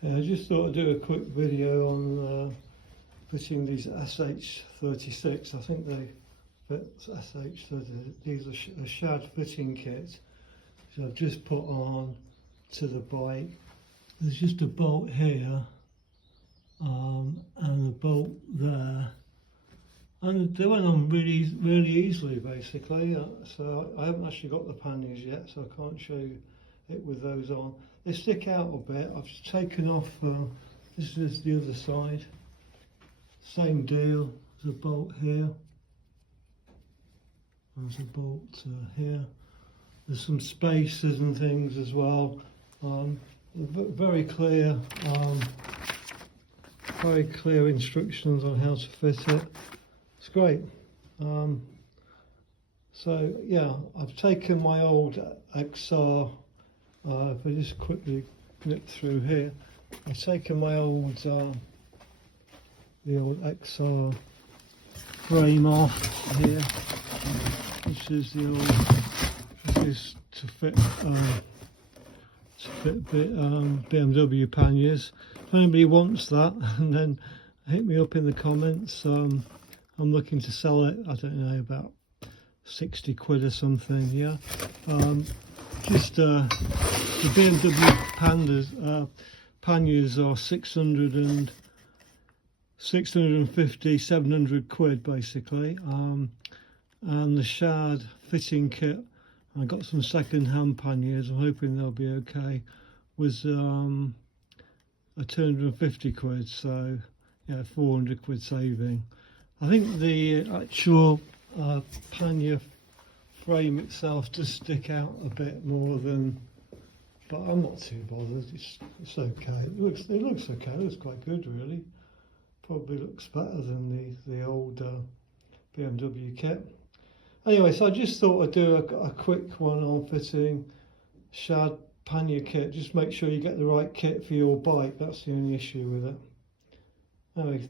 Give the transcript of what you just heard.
Yeah, I just thought I'd do a quick video on fitting these SH36. I think they fit SH30. These are a Shad fitting kit. So I've just put on to the bike. There's just a bolt here and a bolt there. And they went on really easily, basically. So I haven't actually got the panniers yet, so I can't show you it with those on. They stick out a bit. I've just taken off, this is the other side. Same deal, there's a bolt here. There's a bolt here. There's some spacers and things as well. Very clear instructions on how to fit it. It's great. So yeah, I've taken my old XR. If I just quickly nip through here, I've taken my old the old XR frame off here, which is the old. This is to fit BMW panniers. If anybody wants that, and then hit me up in the comments. I'm looking to sell it. I don't know, about 60 quid or something. Yeah. Just the BMW panniers are 650, 700 quid basically. And the Shad fitting kit, I got some second-hand panniers. I'm hoping they'll be okay. Was a 250 quid, so yeah, 400 quid saving. I think the actual pannier frame itself does stick out a bit more than, but I'm not too bothered. It's okay. It looks okay. It looks quite good, really. Probably looks better than the old BMW kit. Anyway, so I just thought I'd do a quick one on fitting Shad pannier kit. Just make sure you get the right kit for your bike. That's the only issue with it. Anyway.